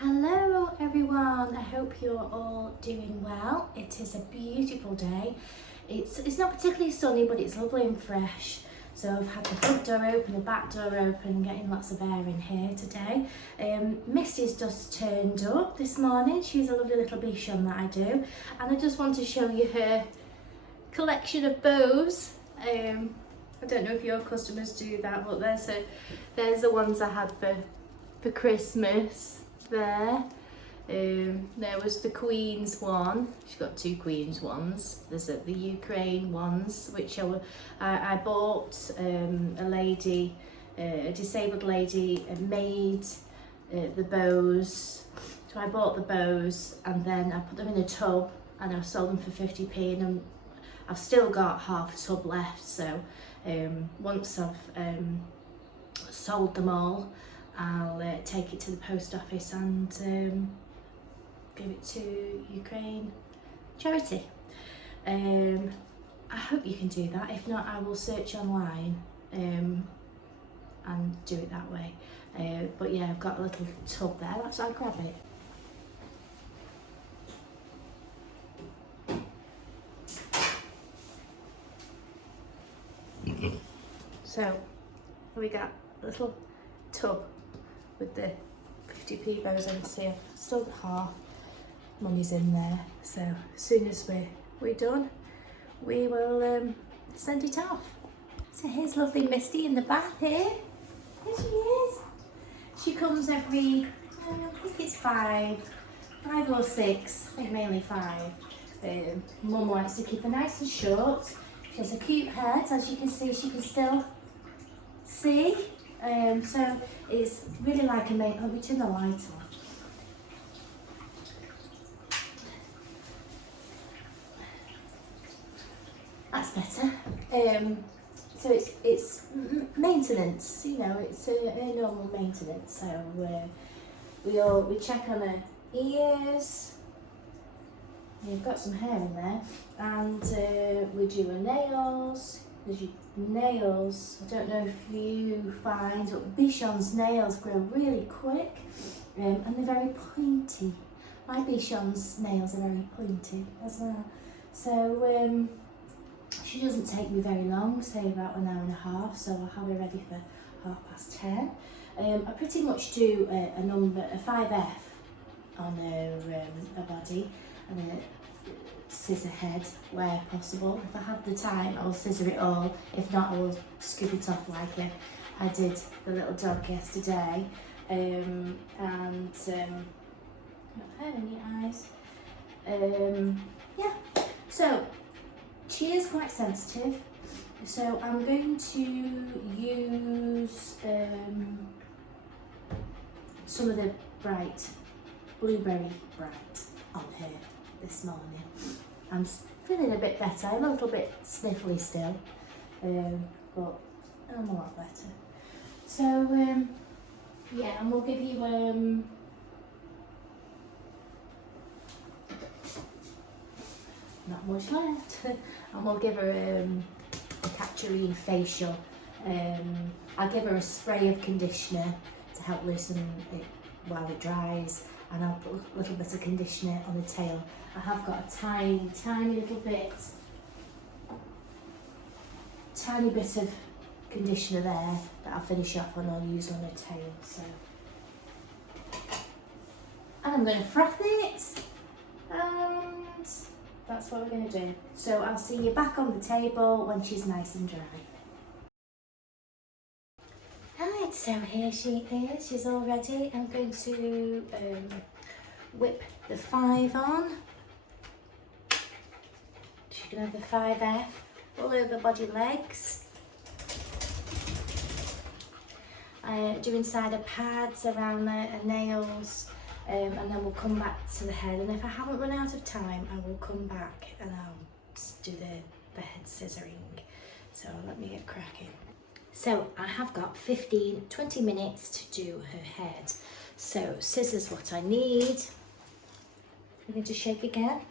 Hello everyone, I hope you're all doing well. It is a beautiful day. It's not particularly sunny, but it's lovely and fresh. So I've had the front door open, the back door open, getting lots of air in here today. Misty's just turned up this morning. She's a lovely little bichon that I do. And I just want to show you her collection of bows. I don't know if your customers do that, but there's the ones I had for Christmas. There was the Queen's one. She's got two Queen's ones. There's the Ukraine ones, which I bought. A disabled lady made the bows. So I bought the bows and then I put them in a tub and I sold them for 50p, and I've still got half a tub left. So once I've sold them all, I'll take it to the post office and give it to Ukraine charity. I hope you can do that. If not, I will search online and do it that way. But yeah, I've got a little tub there. I'll grab it. So we got a little tub with the 50p bows in. So I've still got half. Mummy's in there, so as soon as we're done, we will send it off. So here's lovely Misty in the bath here. Here she is. She comes every, I think it's five or six, I think mainly 5. Mum likes to keep her nice and short. She has a cute head, as you can see. She can still see. So it's really like a mate. Let me turn the light on. That's better. So it's maintenance. You know, it's a normal maintenance. So we check on her ears. You've got some hair in there, and we do her nails. Nails, I don't know if you find, but Bichon's nails grow really quick, and they're very pointy. My Bichon's nails are very pointy as well. So she doesn't take me very long, say about an hour and a half, so I'll have her ready for 10:30. I pretty much do a 5F on her body, and a scissor head where possible. If I have the time, I will scissor it all. If not, I will scoop it off like I did the little dog yesterday. And not hair in your eyes. Yeah. So she is quite sensitive. So I'm going to use some of the blueberry bright on her this morning. I'm feeling a bit better. I'm a little bit sniffly still, but I'm a lot better. So yeah, and we'll give you not much left, and we'll give her a Catcherine facial. I'll give her a spray of conditioner to help loosen it while it dries, and I'll put a little bit of conditioner on the tail. I have got a tiny little bit, of conditioner there that I'll finish off and I'll use on her tail. So, and I'm going to froth it, and that's what we're going to do. So I'll see you back on the table when she's nice and dry. Right, so here she is. She's all ready. I'm going to whip the 5 on. She can have the 5F all over body, legs. I do inside her pads, around her nails, and then we'll come back to the head. And if I haven't run out of time, I will come back and I'll do the head scissoring. So let me get cracking. So I have got 15-20 minutes to do her head. So scissors what I need. I'm going to shake again.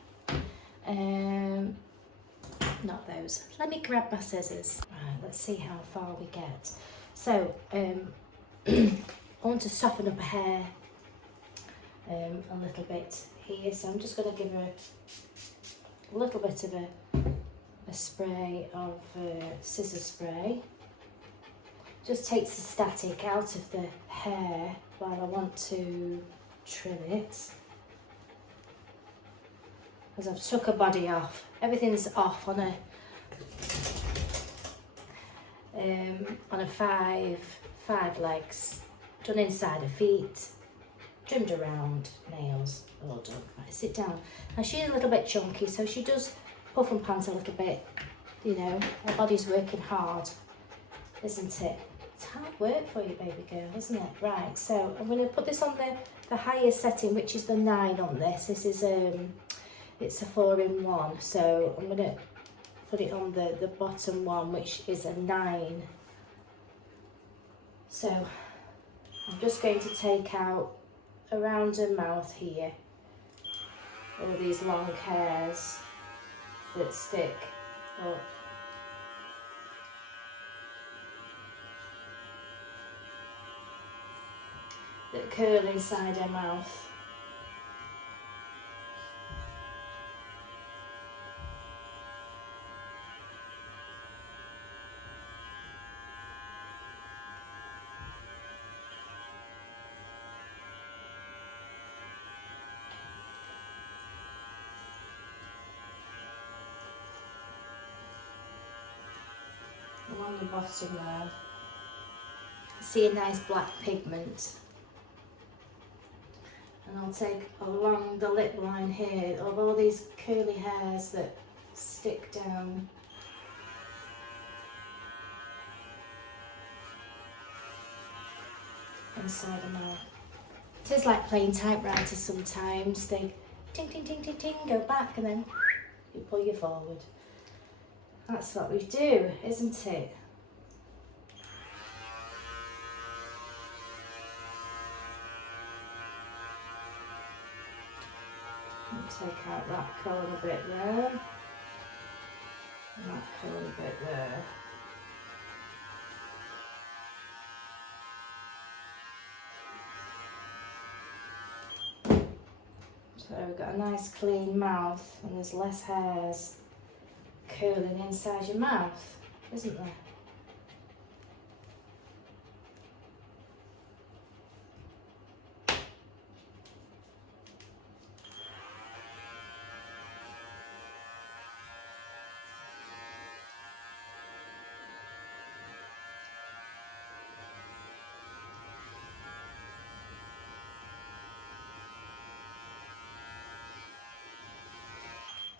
Not those. Let me grab my scissors. Right, let's see how far we get. So I want to soften up her hair a little bit here, so I'm just going to give her a little bit of a spray of scissor spray. Just takes the static out of the hair while I want to trim it. Because I've took her body off. Everything's off on a five legs, done inside her feet, trimmed around, nails, all done. Right, sit down. Now she's a little bit chunky, so she does puff and pant a little bit. You know, her body's working hard, isn't it? It's hard work for you, baby girl, isn't it? Right, so I'm going to put this on the highest setting, which is the 9 on this. This is it's a 4-in-1, so I'm going to put it on the bottom one, which is a 9. So I'm just going to take out around her mouth here all these long hairs that stick up. That curl inside her mouth. Along the bottom there, see a nice black pigment. And I'll take along the lip line here of all these curly hairs that stick down. Inside the mouth. It is like playing typewriter sometimes. They ting ting ting ting ting go back and then you pull you forward. That's what we do, isn't it? Take out that corner bit there, and that corner bit there. So we've got a nice clean mouth and there's less hairs curling inside your mouth, isn't there?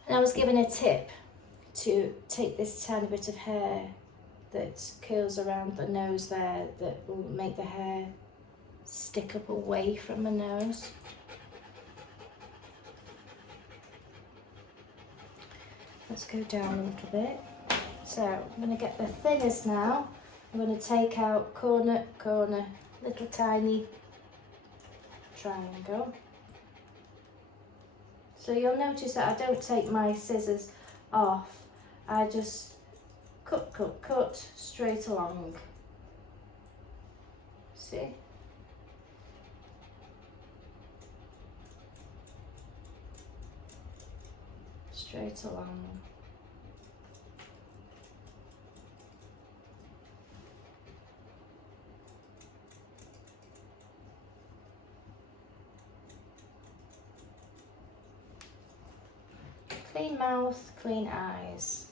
And I was given a tip to take this tiny bit of hair that curls around the nose there that will make the hair stick up away from the nose. Let's go down a little bit. So I'm going to get the thinnest now. I'm going to take out corner, corner, little tiny triangle. So you'll notice that I don't take my scissors off. I just cut, cut, cut straight along. See? Straight along. Clean mouth, clean eyes.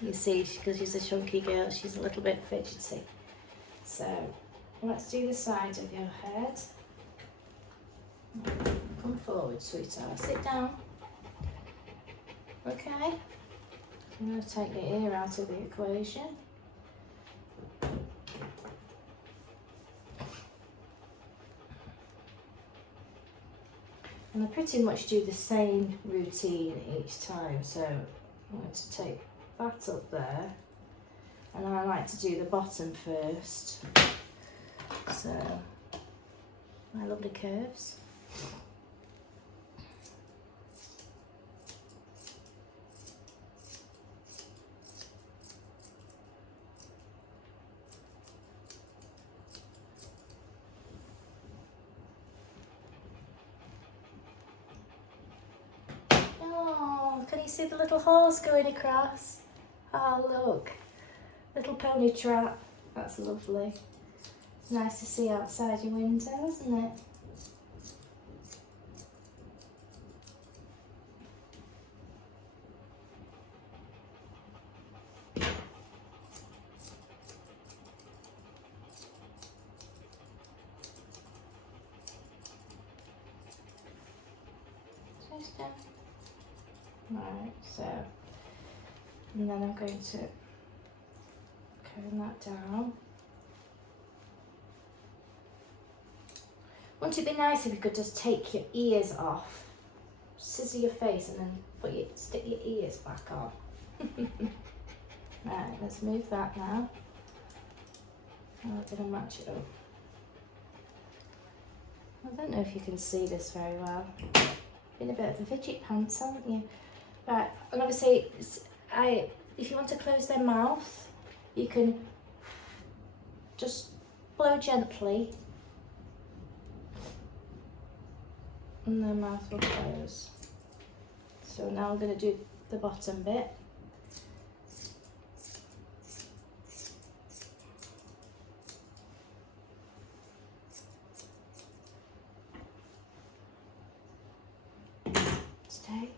You see, because she's a chunky girl, she's a little bit fidgety. So, let's do the side of your head. Come forward, sweetheart. Sit down. Okay. I'm going to take the ear out of the equation. And I pretty much do the same routine each time. So I'm going to take that up there. And I like to do the bottom first. So, my lovely curves. Can you see the little horse going across? Oh, look. Little pony trap. That's lovely. It's nice to see outside your window, isn't it? Right, so, and then I'm going to comb that down. Wouldn't it be nice if you could just take your ears off, scissor your face, and then stick your ears back on? Right, let's move that now. I'm going to match it up. I don't know if you can see this very well. Been a bit of a fidget pants, haven't you? Right, and obviously, if you want to close their mouth, you can just blow gently, and their mouth will close. So now I'm going to do the bottom bit. Stay.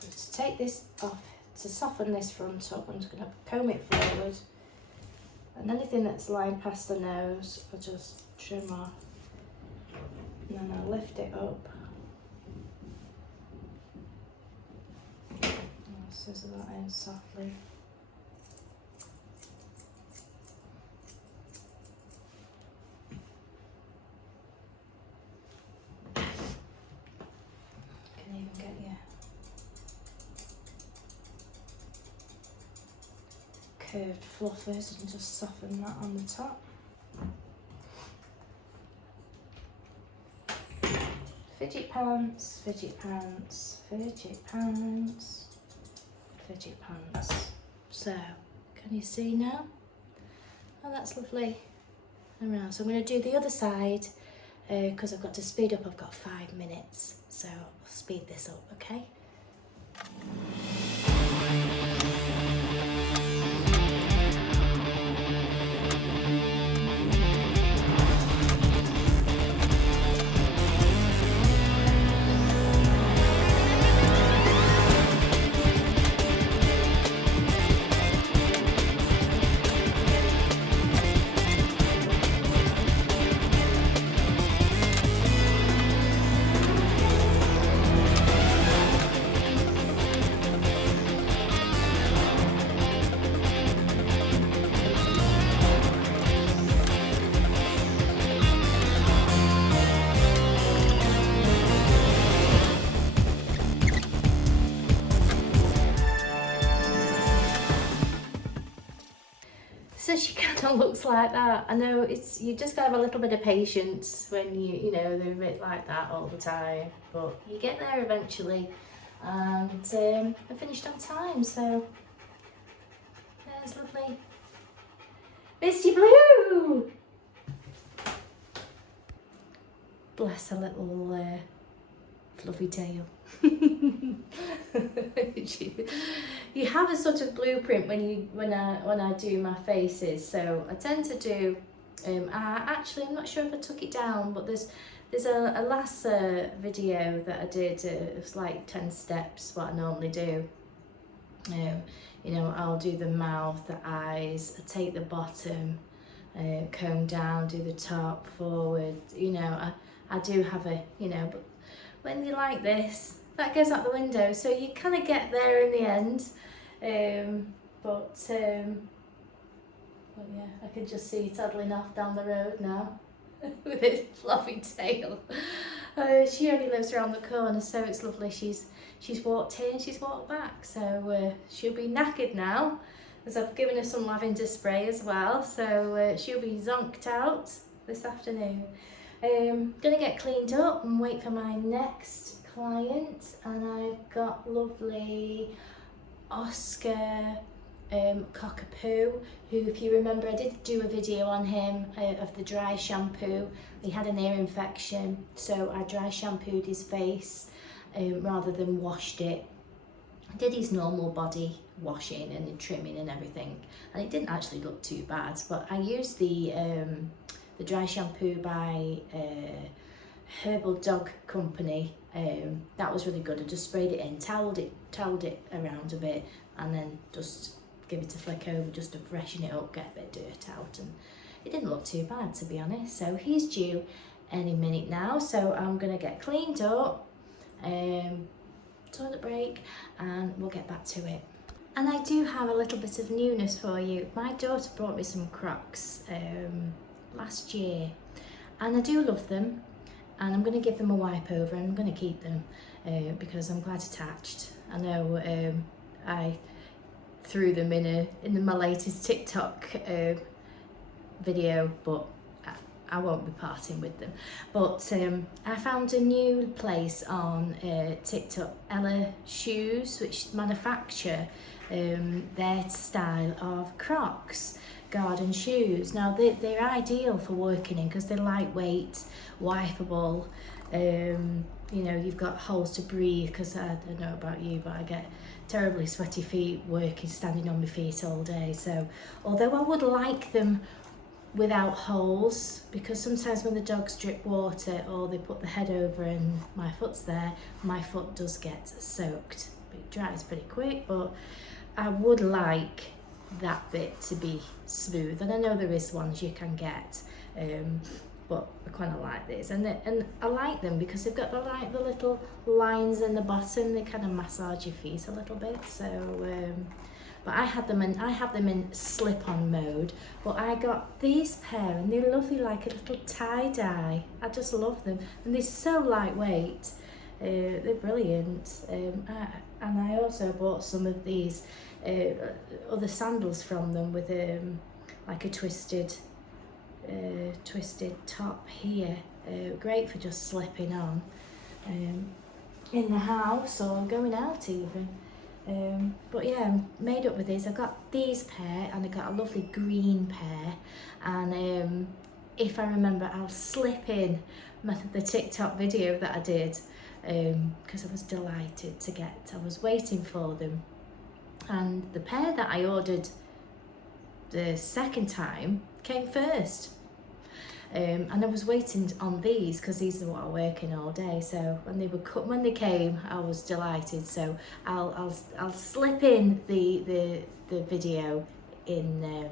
To take this off, to soften this front up, I'm just going to comb it forward, and anything that's lying past the nose I'll just trim off, and then I'll lift it up. I'll scissor that in softly. Curved fluffers and just soften that on the top. Fidget pants, fidget pants, fidget pants, fidget pants. So, can you see now? Oh, that's lovely. Around. So I'm going to do the other side because I've got to speed up. I've got 5 minutes, so I'll speed this up, okay? So she kind of looks like that. I know you just gotta have a little bit of patience when they're a bit like that all the time, but you get there eventually. And I finished on time, so there's lovely Misty Blue. Bless her little fluffy tail. You have a sort of blueprint when I do my faces. So I tend to do. I'm not sure if I took it down, but there's a last video that I did. It was like 10 steps what I normally do. I'll do the mouth, the eyes. I take the bottom, comb down, do the top, forward. I do have a but when you like this, that goes out the window. So you kind of get there in the end. But yeah, I can just see toddling off down the road now with his fluffy tail. She only lives around the corner, so it's lovely. She's walked here and she's walked back, so she'll be knackered now, as I've given her some lavender spray as well. So she'll be zonked out this afternoon. Gonna get cleaned up and wait for my next client, and I've got lovely Oscar Cockerpoo, who, if you remember, I did do a video on him of the dry shampoo. He had an ear infection, so I dry shampooed his face rather than washed it. I did his normal body washing and trimming and everything, and it didn't actually look too bad, but I used the dry shampoo by Herbal Dog Company. That was really good. I just sprayed it in, toweled it around a bit, and then just give it a flick over just to freshen it up, get a bit of dirt out, and it didn't look too bad, to be honest. So he's due any minute now, so I'm gonna get cleaned up, toilet break, and we'll get back to it. And I do have a little bit of newness for you. My daughter brought me some Crocs last year, and I do love them, and I'm going to give them a wipe over, and I'm going to keep them because I'm quite attached. I know I threw them in my latest TikTok video, but I won't be parting with them. But I found a new place on TikTok, Isla shoes, which manufacture their style of Crocs garden shoes. Now they're ideal for working in because they're lightweight, wipeable. You've got holes to breathe, because I don't know about you, but I get terribly sweaty feet working, standing on my feet all day. So although I would like them without holes, because sometimes when the dogs drip water or they put the head over and my foot's there, my foot does get soaked. It dries pretty quick, but I would like that bit to be smooth, and I know there is ones you can get, but I kind of like this, and I like them because they've got the little lines in the bottom. They kind of massage your feet a little bit. So but I have them in slip-on mode, but I got these pair, and they're lovely, like a little tie-dye. I just love them, and they're so lightweight. They're brilliant. And I also bought some of these other sandals from them with like a twisted top here. Great for just slipping on in the house or going out even. But yeah, I'm made up with these. I got these pair, and I got a lovely green pair, and if I remember, I'll slip in the TikTok video that I did, because I was delighted to get. I was waiting for them, and the pair that I ordered the second time came first. And I was waiting on these because these are what I work in all day. So when they came, I was delighted. So I'll slip in the video in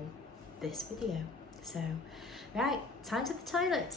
this video. So right, time to the toilet.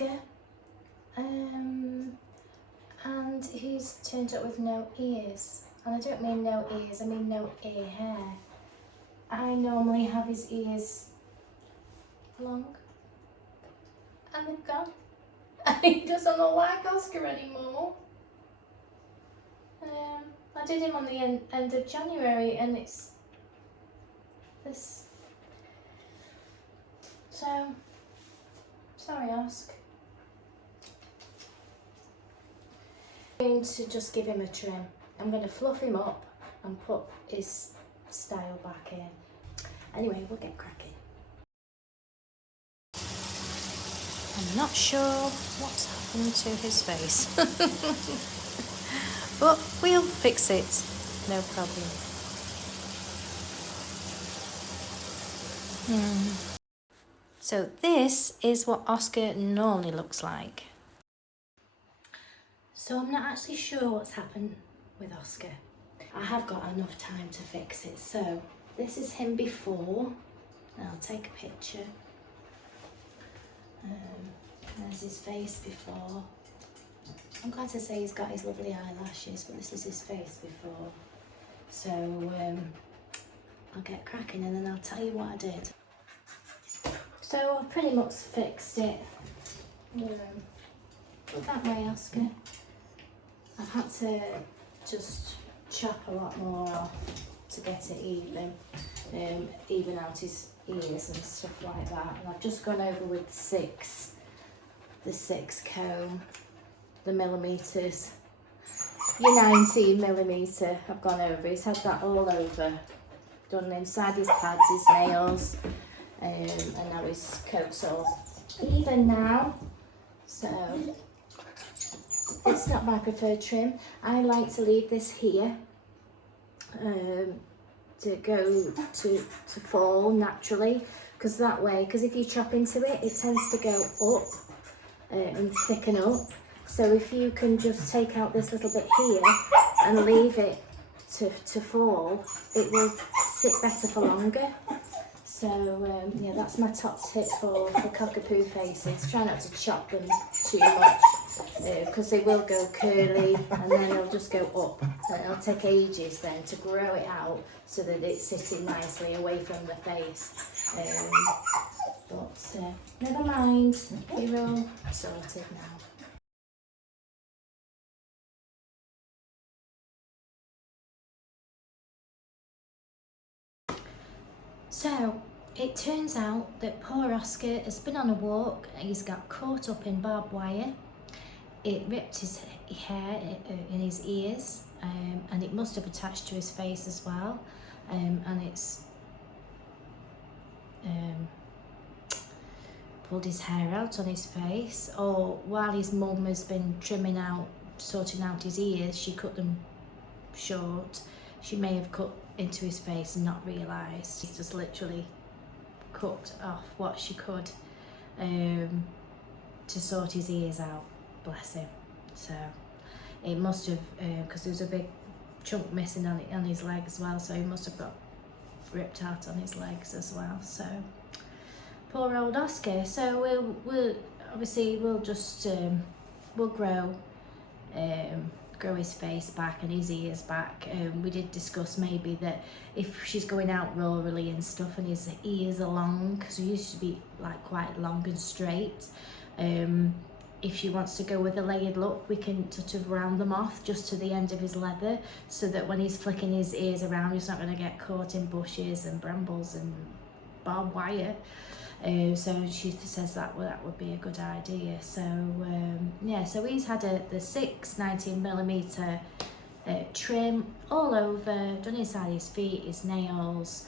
Oscar, and he's turned up with no ears. And I don't mean no ears, I mean no ear hair. I normally have his ears long, and they've gone. He doesn't look like Oscar anymore. I did him on the end of January, and it's this. So, sorry, Oscar. I'm going to just give him a trim. I'm going to fluff him up and put his style back in. Anyway, we'll get cracking. I'm not sure what's happened to his face, but we'll fix it, no problem. So this is what Oscar normally looks like. So I'm not actually sure what's happened with Oscar. I have got enough time to fix it. So this is him before. I'll take a picture. There's his face before. I'm glad to say he's got his lovely eyelashes, but this is his face before. So I'll get cracking and then I'll tell you what I did. So I've pretty much fixed it. Look that way, Oscar. I've had to just chop a lot more off to get it even out his ears and stuff like that. And I've just gone over with the six comb, the millimetres, your 19mm. I've gone over. He's had that all over, done inside his pads, his nails, and now his coat's all even now. So it's not my preferred trim. I like to leave this here to go to fall naturally, because that way, because if you chop into it, it tends to go up and thicken up. So if you can just take out this little bit here and leave it to fall, it will sit better for longer. So yeah, that's my top tip for Cockerpoo faces. Try not to chop them too much, because they will go curly and then they'll just go up, and it'll take ages then to grow it out so that it's sitting nicely away from the face. But never mind, we're all sorted now. So it turns out that poor Oscar has been on a walk. He's got caught up in barbed wire. It ripped his hair in his ears, and it must have attached to his face as well, and it's pulled his hair out on his face. Or while his mum has been sorting out his ears, she cut them short. She may have cut into his face and not realised. She's just literally cut off what she could to sort his ears out, bless him. So it must have, because there was a big chunk missing on his leg as well, so he must have got ripped out on his legs as well. So poor old Oscar. So we'll obviously just we'll grow his face back and his ears back. We did discuss maybe that if she's going out rurally and stuff and his ears are long, because he used to be like quite long and straight, if she wants to go with a layered look, we can sort of round them off just to the end of his leather, so that when he's flicking his ears around, he's not going to get caught in bushes and brambles and barbed wire. So she says that would be a good idea. So yeah, so he's had the 6 19mm trim all over, done inside his feet, his nails.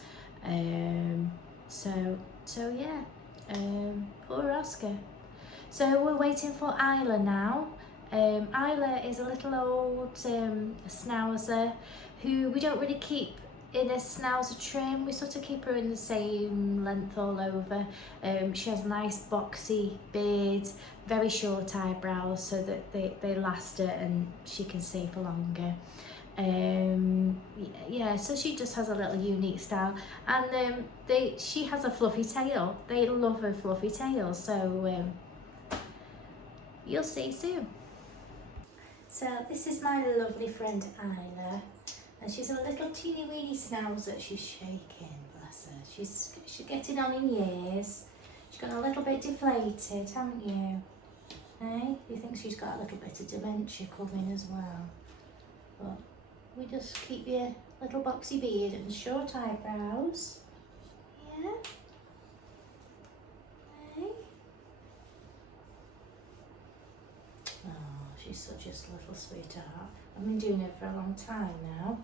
So yeah, poor Oscar. So we're waiting for Isla now. Isla is a little old schnauzer who we don't really keep in a schnauzer trim. We sort of keep her in the same length all over. She has a nice boxy beard, very short eyebrows, so that they last her and she can see for longer. Yeah, so she just has a little unique style, and she has a fluffy tail. They love her fluffy tail, so You'll see soon. So this is my lovely friend Isla, and she's a little teeny weeny schnauzer. She's shaking, bless her. She's getting on in years. She's got a little bit deflated, haven't you? Eh? You think she's got a little bit of dementia coming as well. But we just keep your little boxy beard and short eyebrows. Yeah? Eh? Oh, she's such a little sweetheart. I've been doing it for a long time now.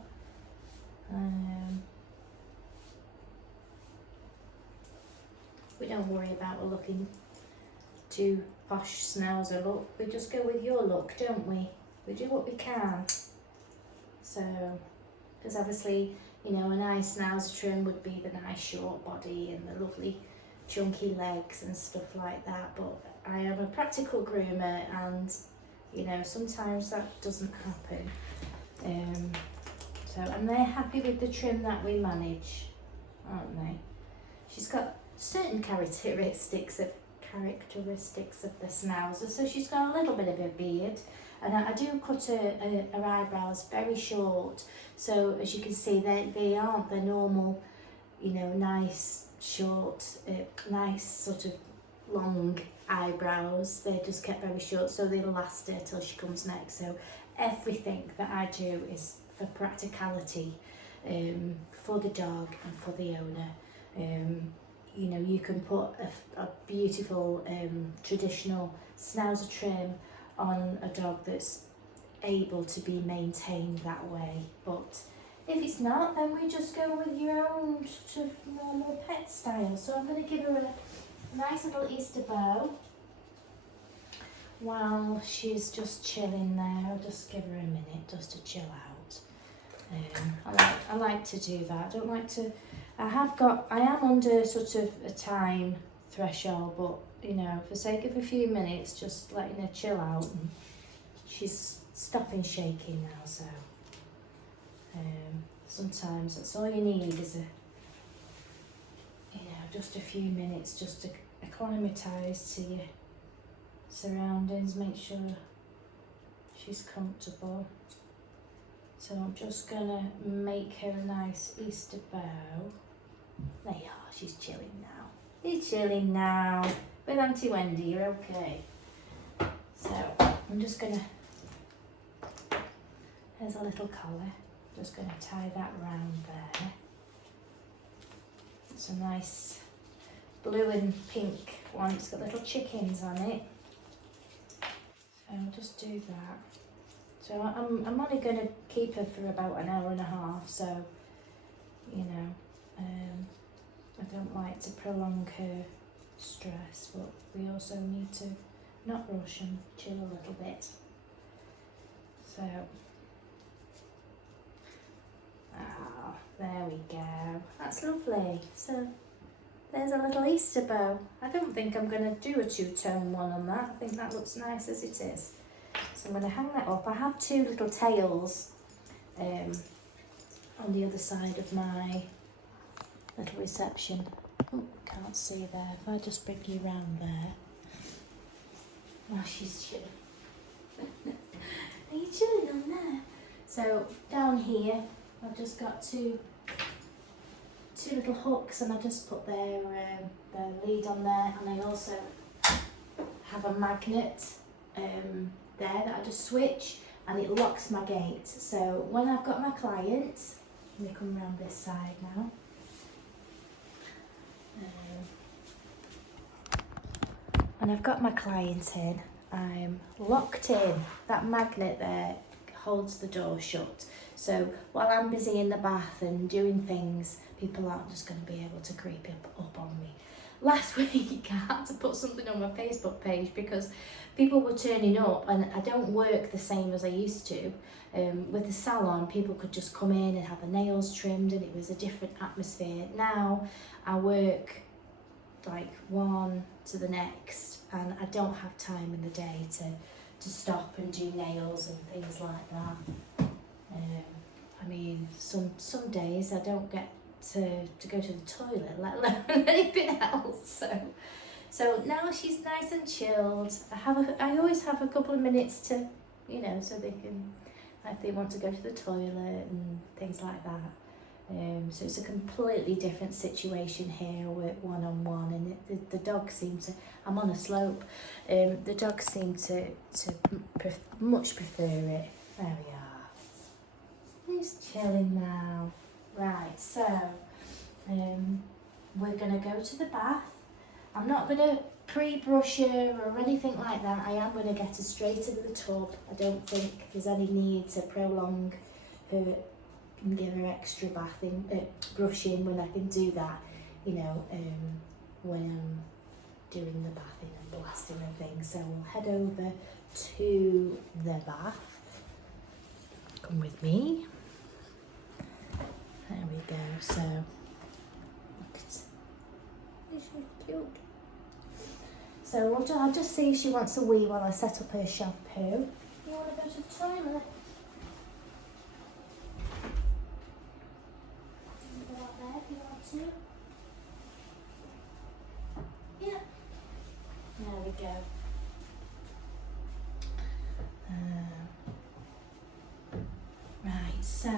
We don't worry about her looking too posh schnauzer look. We just go with your look, don't we? We do what we can. So, because obviously, you know, a nice schnauzer trim would be the nice short body and the lovely chunky legs and stuff like that. But I am a practical groomer, and you know, sometimes that doesn't happen. And they're happy with the trim that we manage, aren't they? She's got certain characteristics of the schnauzer. So she's got a little bit of a beard, and I do cut her eyebrows very short. So as you can see, they aren't the normal, you know, nice short, nice sort of long eyebrows. They're just kept very short, so they'll last her till she comes next. So everything that I do is for practicality, for the dog and for the owner. You know, you can put a beautiful traditional schnauzer trim on a dog that's able to be maintained that way. But if it's not, then we just go with your own sort of normal pet style. So I'm going to give her a nice little Easter bow while she's just chilling there. I'll just give her a minute just to chill out. I like to do that. I don't like to. I am under sort of a time threshold, but you know, for the sake of a few minutes, just letting her chill out. And she's stopping shaking now, so sometimes that's all you need is just a few minutes just to acclimatise to your surroundings, make sure she's comfortable. So I'm just gonna make her a nice Easter bow. There you are, she's chilling now. You're chilling now. With Auntie Wendy, you're okay. So I'm just gonna, there's a little collar. Just gonna tie that round there. It's a nice blue and pink one. It's got little chickens on it. So I'll just do that. So I'm only going to keep her for about an hour and a half, so, you know, I don't like to prolong her stress, but we also need to not rush and chill a little bit. So, there we go. That's lovely. So, there's a little Easter bow. I don't think I'm going to do a two-tone one on that. I think that looks nice as it is. So I'm going to hang that up. I have two little tails on the other side of my little reception. Oh, can't see there. If I just bring you round there. Oh, she's chilling. Are you chilling on there? So down here, I've just got two little hooks, and I just put their lead on there, and I also have a magnet there that I just switch, and it locks my gate. So when I've got my client, let me come around this side now. When I've got my client in, I'm locked in. That magnet there holds the door shut. So while I'm busy in the bath and doing things, people aren't just going to be able to creep up on me. Last week I had to put something on my Facebook page because people were turning up, and I don't work the same as I used to. With the salon, people could just come in and have their nails trimmed, and it was a different atmosphere. Now I work like one to the next, and I don't have time in the day to stop and do nails and things like that. I mean, some days I don't get to go to the toilet, let alone anything else. So now she's nice and chilled. I always have a couple of minutes to, you know, so they can, if they want to go to the toilet and things like that. So it's a completely different situation here with one-on-one, and the dogs seem to, I'm on a slope, the dogs seem to much prefer it. There we are. He's chilling now. Right, so we're going to go to the bath. I'm not going to pre-brush her or anything like that. I am going to get her straight in the tub. I don't think there's any need to prolong her and give her extra bathing, brushing when I can do that, you know, when I'm doing the bathing and blasting and things. So we'll head over to the bath. Come with me. There we go. So, look at, isn't she cute? So I'll just see if she wants a wee while I set up her shampoo. You want to go to the toilet? Go out there if you want to. Yeah. There we go. Right, so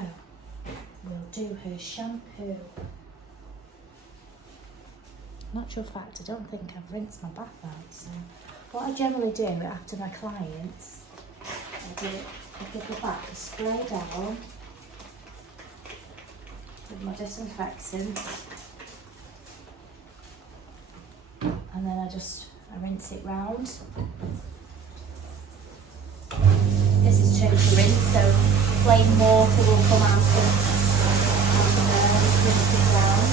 we'll do her shampoo. Natural fact, I don't think I've rinsed my bath out, so what I generally do after my clients, I give the bath a spray down with my disinfectant, and then I rinse it round. This is true to rinse, so plain water will come out of there, rinse it round.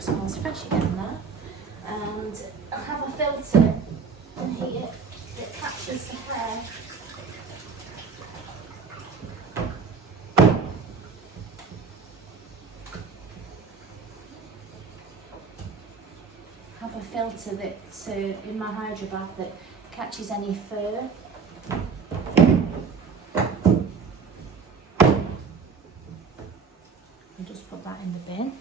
Smells fresh again now, and I have a filter in here that catches the hair. I have a filter that in my hydro bath that catches any fur. I'll just put that in the bin.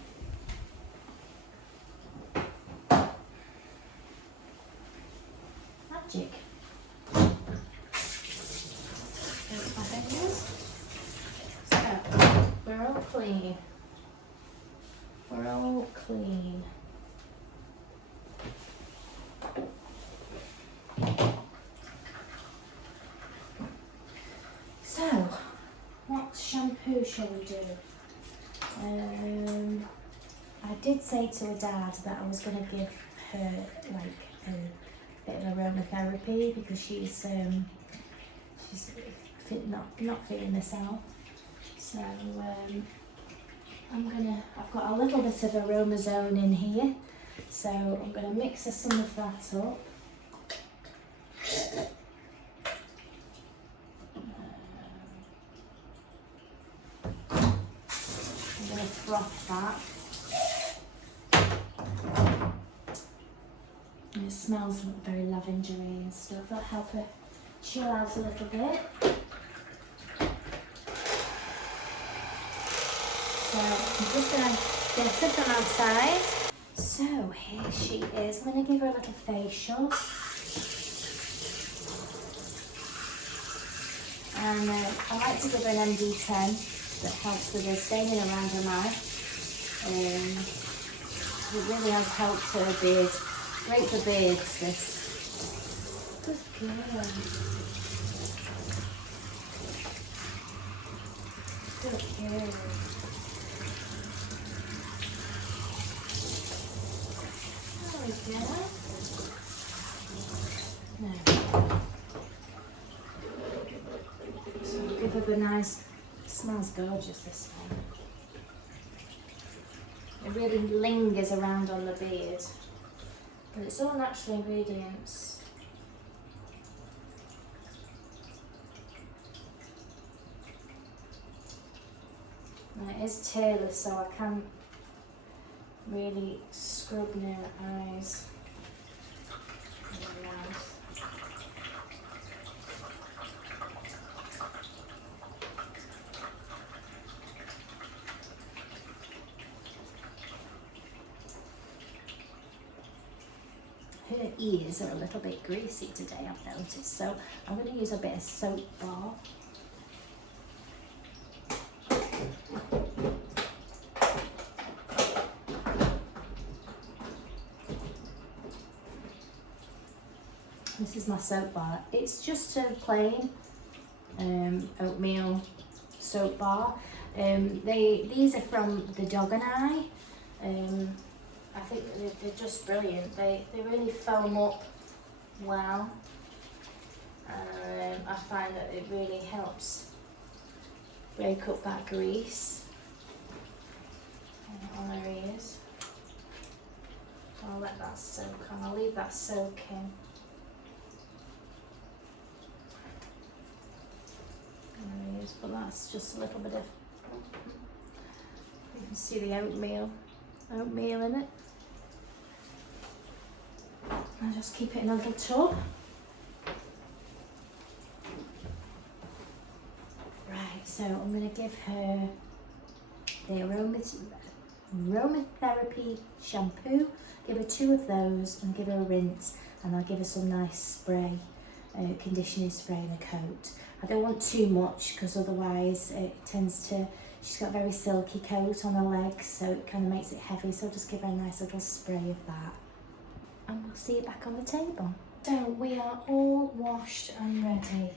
Magic. There's my fingers. So, we're all clean. We're all clean. So, what shampoo shall we do? I did say to her dad that I was going to give her like a bit of aromatherapy because she's not feeling herself. So I've got a little bit of aromazone in here. So I'm going to mix some of that up. I'm going to froth that. And it smells very lavendery and stuff. That'll help her chill out a little bit. So I'm just going to get her from outside. So here she is. I'm going to give her a little facial. And I like to give her an MD10 that helps with the staining around her mouth. It really has helped her beard. Great for beards, this. Good girl. Good girl. There we go. Now, so I'll give her a nice, smells gorgeous this one. It really lingers around on the beard. But it's all natural ingredients. And it is tailless, so I can't really scrub near the eyes. Really nice. her ears are a little bit greasy today, I've noticed, so I'm going to use a bit of soap bar. This is my soap bar. It's just a plain oatmeal soap bar. These are from the Dog and I. I think they're just brilliant. They really foam up well. I find that it really helps break up that grease on our ears. I'll let that soak on. I'll leave that soaking. But that's just a little bit of, you can see the oatmeal in it. I'll just keep it in a little tub. Right, so I'm going to give her the aromatherapy shampoo. Give her 2 of those and give her a rinse, and I'll give her some nice spray, conditioning spray in a coat. I don't want too much because otherwise it tends to, she's got a very silky coat on her legs, so it kind of makes it heavy, so I'll just give her a nice little spray of that. And we'll see it back on the table. So we are all washed and ready.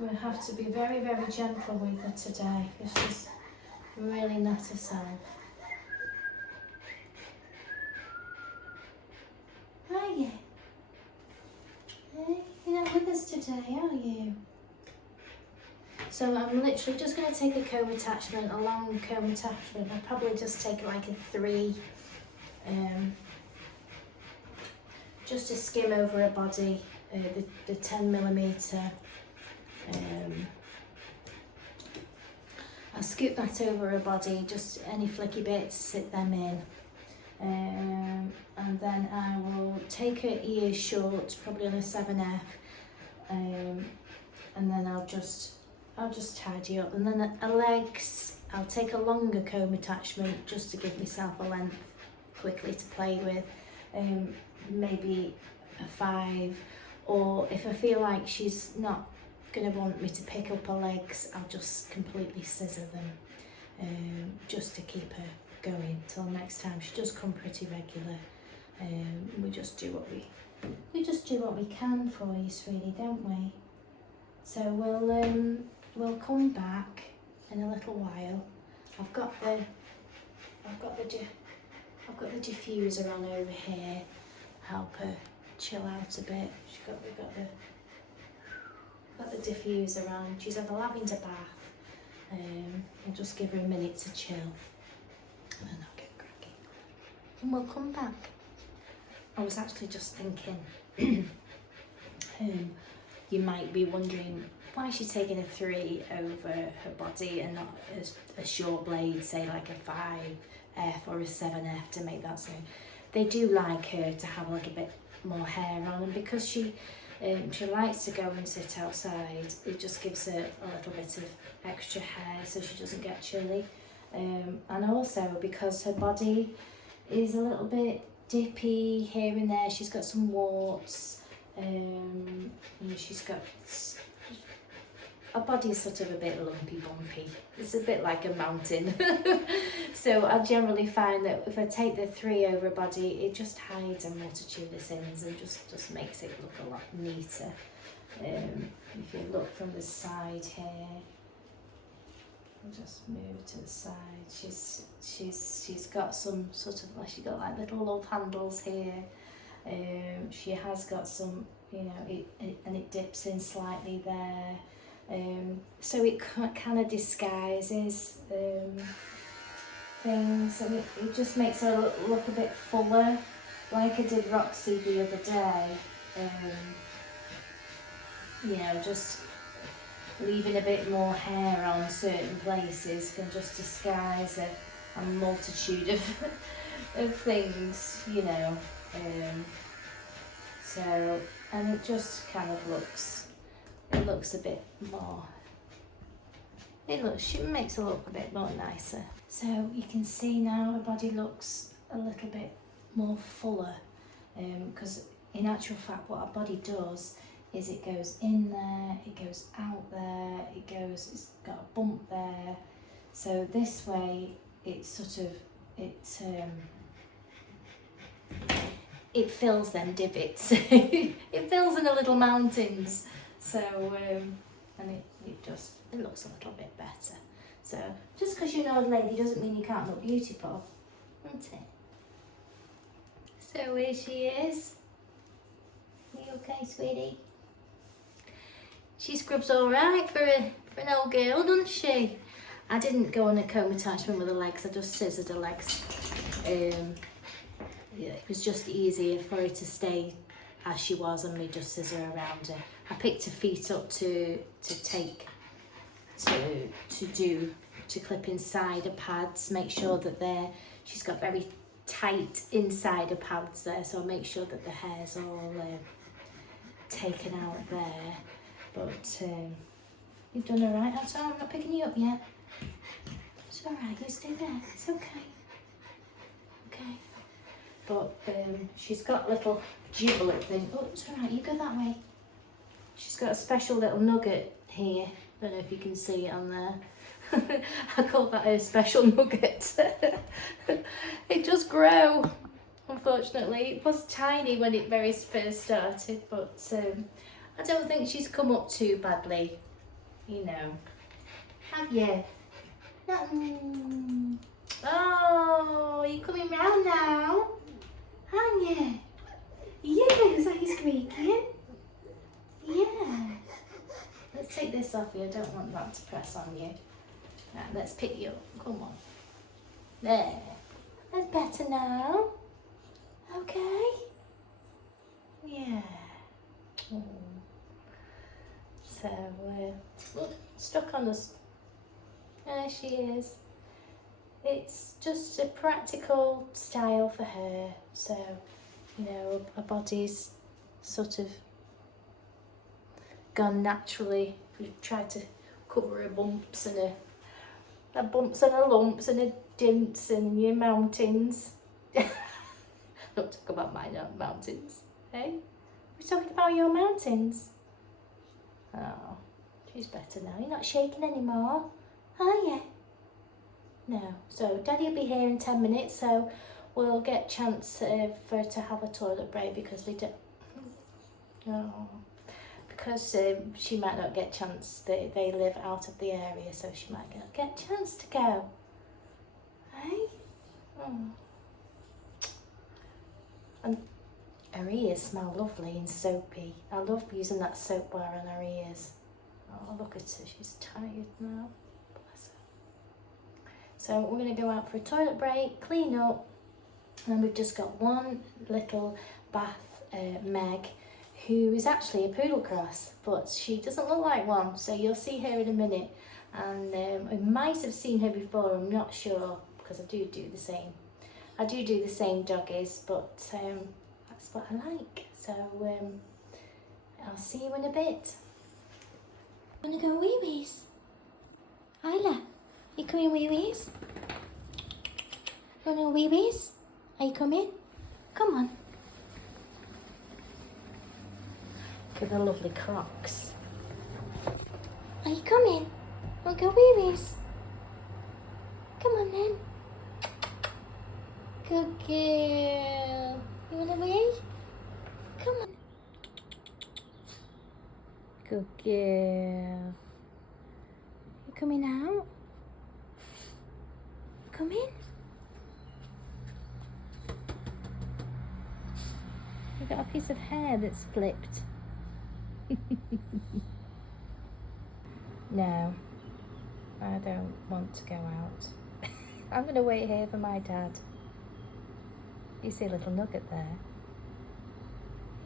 We'll have to be very, very gentle with her today because she's really not herself. Are you? You're not with us today, are you? So I'm literally just going to take a comb attachment, a long comb attachment. I'll probably just take like a 3, just to skim over her body, the 10mm. I'll scoop that over her body, just any flicky bits, sit them in. And then I will take her ears short, probably on a 7F, and then I'll just tidy up. And then her legs, I'll take a longer comb attachment just to give myself a length quickly to play with, maybe a 5, or if I feel like she's not going to want me to pick up her legs, I'll just completely scissor them, just to keep her going till next time. She does come pretty regular. We just do what we can for you, sweetie, don't we? So we'll come back in a little while. I've got the diffuser on over here, help her chill out a bit. We've got the diffuser on. She's had a lavender bath. We'll just give her a minute to chill, and then I'll get cracking. And we'll come back. I was actually just thinking, you might be wondering why she's taking a 3 over her body and not a short blade, say like a 5F or a 7F to make that sound. They do like her to have a little bit more hair on, and because she likes to go and sit outside, it just gives her a little bit of extra hair so she doesn't get chilly. And also because her body is a little bit dippy here and there, she's got some warts, and she's got, her body is sort of a bit lumpy bumpy. It's a bit like a mountain. So I generally find that if I take the 3 over her body, it just hides a multitude of sins and just makes it look a lot neater. If you look from the side here, I'll just move to the side. She's got some sort of, like, she's got like little love handles here. She has got some, you know, and it dips in slightly there. So it kind of disguises things, and it just makes her look a bit fuller, like I did Roxy the other day. You know, just leaving a bit more hair on certain places can just disguise a multitude of things, you know. So, and it just kind of looks a bit more, she makes her look a bit more nicer. So you can see now her body looks a little bit more fuller, because in actual fact what our body does is it goes in there, it goes out there, it's got a bump there. So this way it sort of, it fills them divots. It fills in the little mountains. So, and it looks a little bit better. So, just because you're an old lady doesn't mean you can't look beautiful, isn't it? So here she is. Are you okay, sweetie? She scrubs all right for an old girl, doesn't she? I didn't go on a comb attachment with the legs, I just scissored the legs. Yeah, it was just easier for her to stay as she was and me just scissor around her. I picked her feet up to clip inside her pads, make sure that she's got very tight inside her pads there, so I'll make sure that the hair's all taken out there. But you've done all right. I'm not picking you up yet. It's all right, you stay there, it's okay. Okay. But she's got a little giblet thing. Oh, it's all right, you go that way. She's got a special little nugget here. I don't know if you can see it on there. I call that a special nugget. It does grow, unfortunately. It was tiny when it very first started, but I don't think she's come up too badly, you know. Have you? Oh, you're coming round now, aren't you? Yes, are you squeaking? Yeah. Let's take this off you. I don't want that to press on you. Right, let's pick you up. Come on. There. That's better now. Okay. Yeah. Oh. So, stuck on us. There she is. It's just a practical style for her. So, you know, her body's sort of gone naturally. We've tried to cover her bumps and her bumps and her lumps and her dints and your mountains. Don't talk about my mountains, eh? We're talking about your mountains. Oh, she's better now. You're not shaking anymore, are you? No. So Daddy will be here in 10 minutes, so we'll get a chance for her to have a toilet break because they don't. Oh. Because she might not get a chance, they live out of the area, so she might not get a chance to go. Hey? Oh. And her ears smell lovely and soapy. I love using that soap bar on her ears. Oh, look at her, she's tired now. Bless her. So we're going to go out for a toilet break, clean up, and we've just got one little bath, Meg, who is actually a poodle cross, but she doesn't look like one, so you'll see her in a minute. And I might have seen her before, I'm not sure, because I do the same. I do the same doggies, but that's what I like. So I'll see you in a bit. Wanna go wee-wees? Isla, you coming wee-wees? Wanna wee-wees? Are you coming? Come on. Look at the lovely Crocs. Are you coming? Wanna go wee-wees? Come on then. Good girl. You wanna wee? Come on. Good girl. You coming out? Come in. You've got a piece of hair that's flipped. No, I don't want to go out. I'm going to wait here for my dad. You see a little nugget there.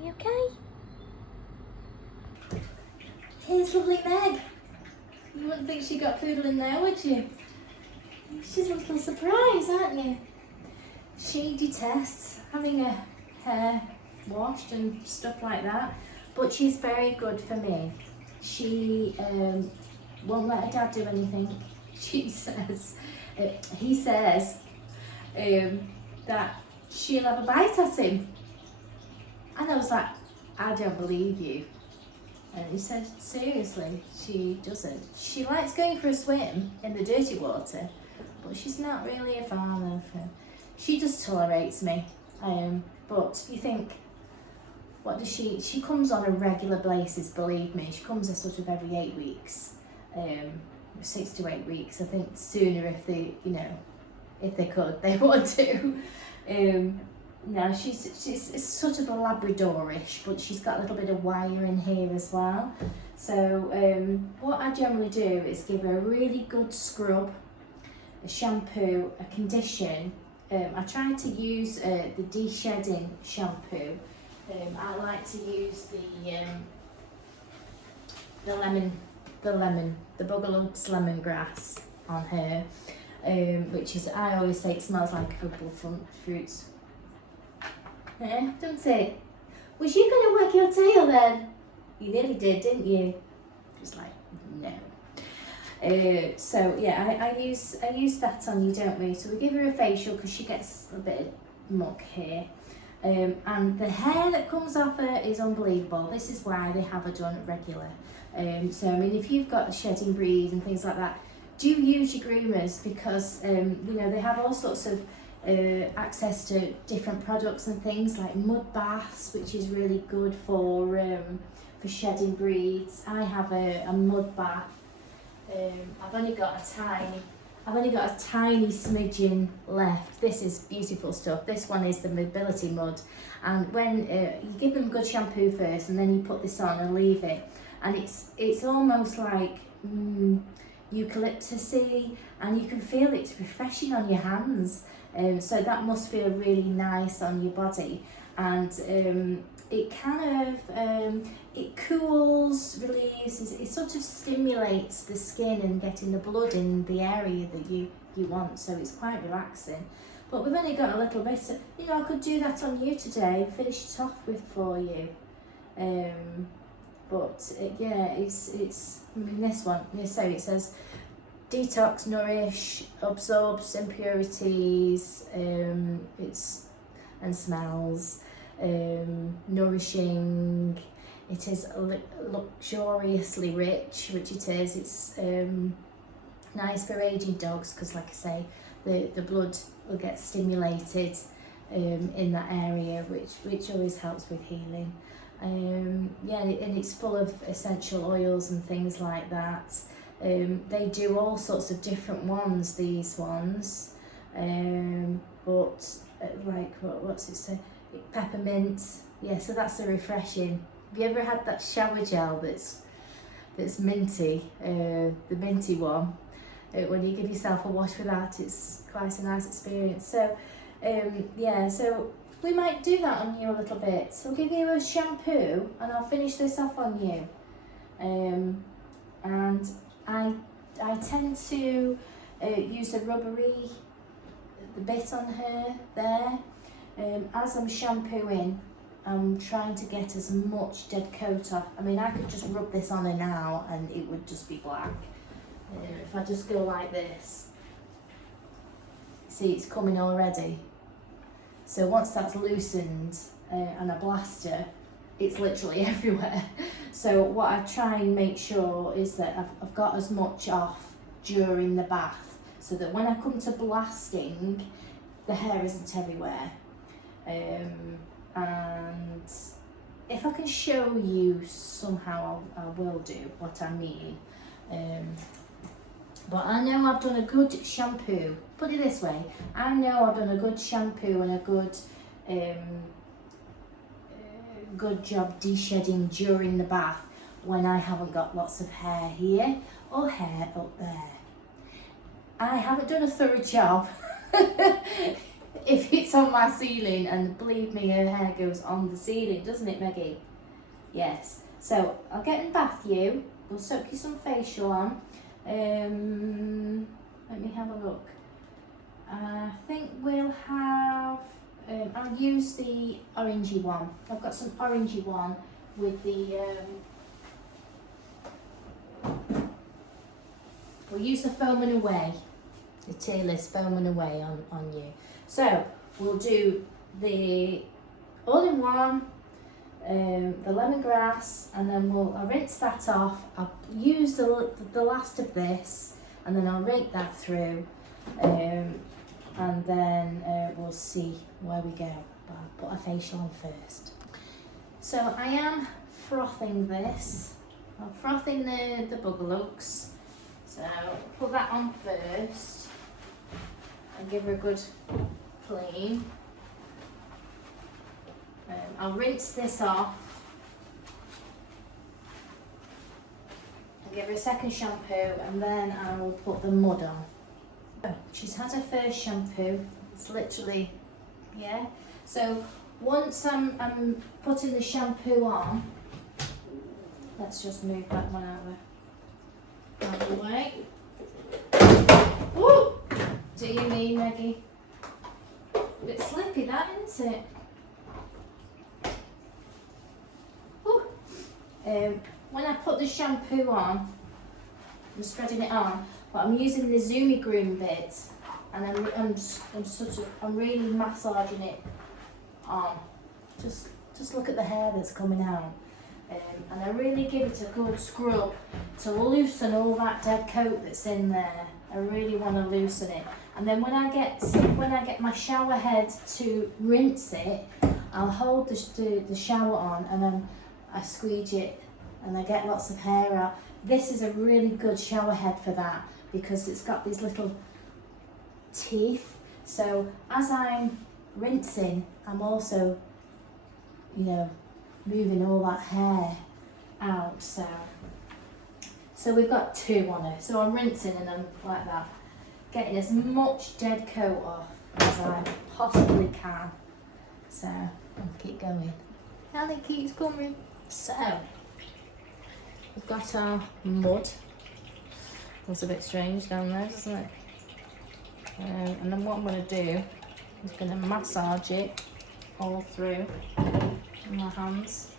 Are you okay? Here's lovely Meg. You wouldn't think she got poodle in there, would you? She's a little surprise, aren't you? She detests having her hair washed and stuff like that, but she's very good for me. She won't let her dad do anything. She says, he says that she'll have a bite at him. And I was like, I don't believe you. And he said, seriously, she doesn't. She likes going for a swim in the dirty water, but she's not really a fan of she just tolerates me. But you think, what does she comes on a regular basis, believe me. She comes a sort of every 8 weeks, 6 to 8 weeks. I think sooner if they, you know, if they could, they would do. No, she's sort of a Labradorish, but she's got a little bit of wire in here as well. So what I generally do is give her a really good scrub, a shampoo, a condition. I try to use the de-shedding shampoo. I like to use the Bugalugs lemongrass on her, which is, I always say, it smells like a couple of fruits. Don't say it. Was you going to wag your tail then? You nearly did, didn't you? Just like, no. So yeah, I use that on you, don't we? So we give her a facial because she gets a bit of muck here. And the hair that comes off her is unbelievable. This is why they have her done regular. So I mean, if you've got a shedding breed and things like that, do use your groomers, because you know, they have all sorts of access to different products and things like mud baths, which is really good for shedding breeds. I have a mud bath. I've only got a tiny smidgen left. This is beautiful stuff. This one is the mobility mud, and when you give them good shampoo first, and then you put this on and leave it, and it's almost like eucalyptusy, and you can feel it's refreshing on your hands. So that must feel really nice on your body, and it kind of it cools, relieves, it sort of stimulates the skin and getting the blood in the area that you want, so it's quite relaxing. But we've only got a little bit, you know, I could do that on you today, finish it off with for you. Yeah, it's I mean, this one, so it says detox, nourish, absorbs impurities, it's and smells, nourishing. It is luxuriously rich, which it is. It's nice for aging dogs because, like I say, the blood will get stimulated in that area, which always helps with healing. Yeah, and it's full of essential oils and things like that. They do all sorts of different ones, these ones, but like what's it say? Peppermint. Yeah, so that's a refreshing. Have you ever had that shower gel that's minty, the minty one? When you give yourself a wash with that, it's quite a nice experience. So yeah, so we might do that on you a little bit. So I'll give you a shampoo and I'll finish this off on you. And I tend to use a rubbery bit on her there. As I'm shampooing, I'm trying to get as much dead coat off. I mean, I could just rub this on her now and it would just be black. If I just go like this, see, it's coming already. So once that's loosened and I blast her, it's literally everywhere. So what I try and make sure is that I've got as much off during the bath, so that when I come to blasting, the hair isn't everywhere. And if I can show you somehow, I will do what I mean. But I know I've done a good shampoo. Put it this way, I know I've done a good shampoo and a good job de-shedding during the bath when I haven't got lots of hair here or hair up there. I haven't done a thorough job if it's on my ceiling, and believe me, her hair goes on the ceiling, doesn't it, Meggie? Yes. So I'll get in bath you, we'll soak you some facial on. Let me have a look. I think we'll have, I'll use the orangey one. I've got some orangey one with the, we'll use the Foam and Away, the tearless Foam and Away on you. So we'll do the all-in-one, the lemongrass, and then I'll rinse that off. I'll use the last of this, and then I'll rake that through, and then we'll see where we go. But I'll put a facial on first. So I am frothing this. I'm frothing the Buggerlugs. So put that on first and give her a good clean. I'll rinse this off and give her a second shampoo, and then I will put the mud on. Oh, she's had her first shampoo. It's literally, yeah. So once I'm putting the shampoo on, let's just move that one out of the way. Woo! Do you mean, Maggie? A bit slippy that, isn't it? When I put the shampoo on, I'm spreading it on, but I'm using the Zoomy Groom bit, and I'm really massaging it on. Just look at the hair that's coming out, and I really give it a good scrub to loosen all that dead coat that's in there. I really want to loosen it, and then when I get my shower head to rinse it, I'll hold the shower on, and then I squeegee it and I get lots of hair out. This is a really good shower head for that because it's got these little teeth. So as I'm rinsing, I'm also, you know, moving all that hair out. So we've got two on her. So I'm rinsing and I'm like that, getting as much dead coat off as I possibly can. So I'll keep going. And it keeps coming. So we've got our mud. Looks a bit strange down there, doesn't it? And then what I'm going to do is going to massage it all through in my hands.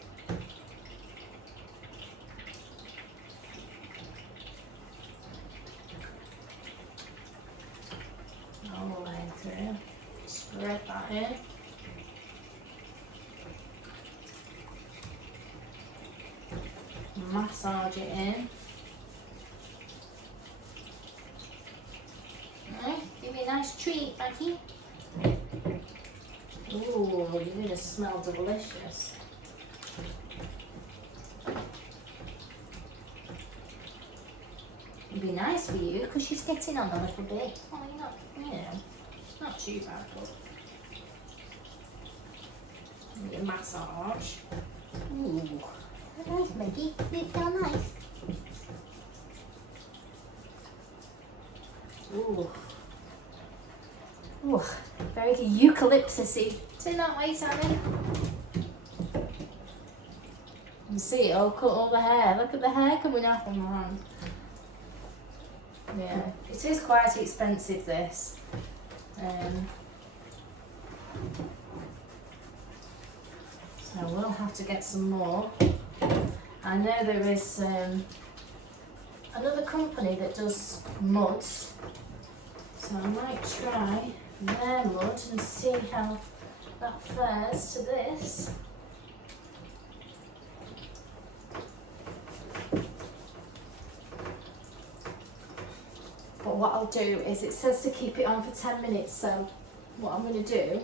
All the way through. Spread that in. Massage it in. Right, give me a nice treat, Becky. Ooh, you're going to smell delicious. It'd be nice for you because she's getting on a little bit. Oh, you're not, you know, it's not too bad, but a massage. Ooh. Nice, Maggie. It feel nice. Ooh. Ooh. Very eucalyptus-y. Turn that way, Simon. You can see it all cut all the hair. Look at the hair coming off on my hand. Yeah, it is quite expensive, this. So we'll have to get some more. I know there is another company that does muds, so I might try their mud and see how that fares to this. But what I'll do is, it says to keep it on for 10 minutes, so what I'm going to do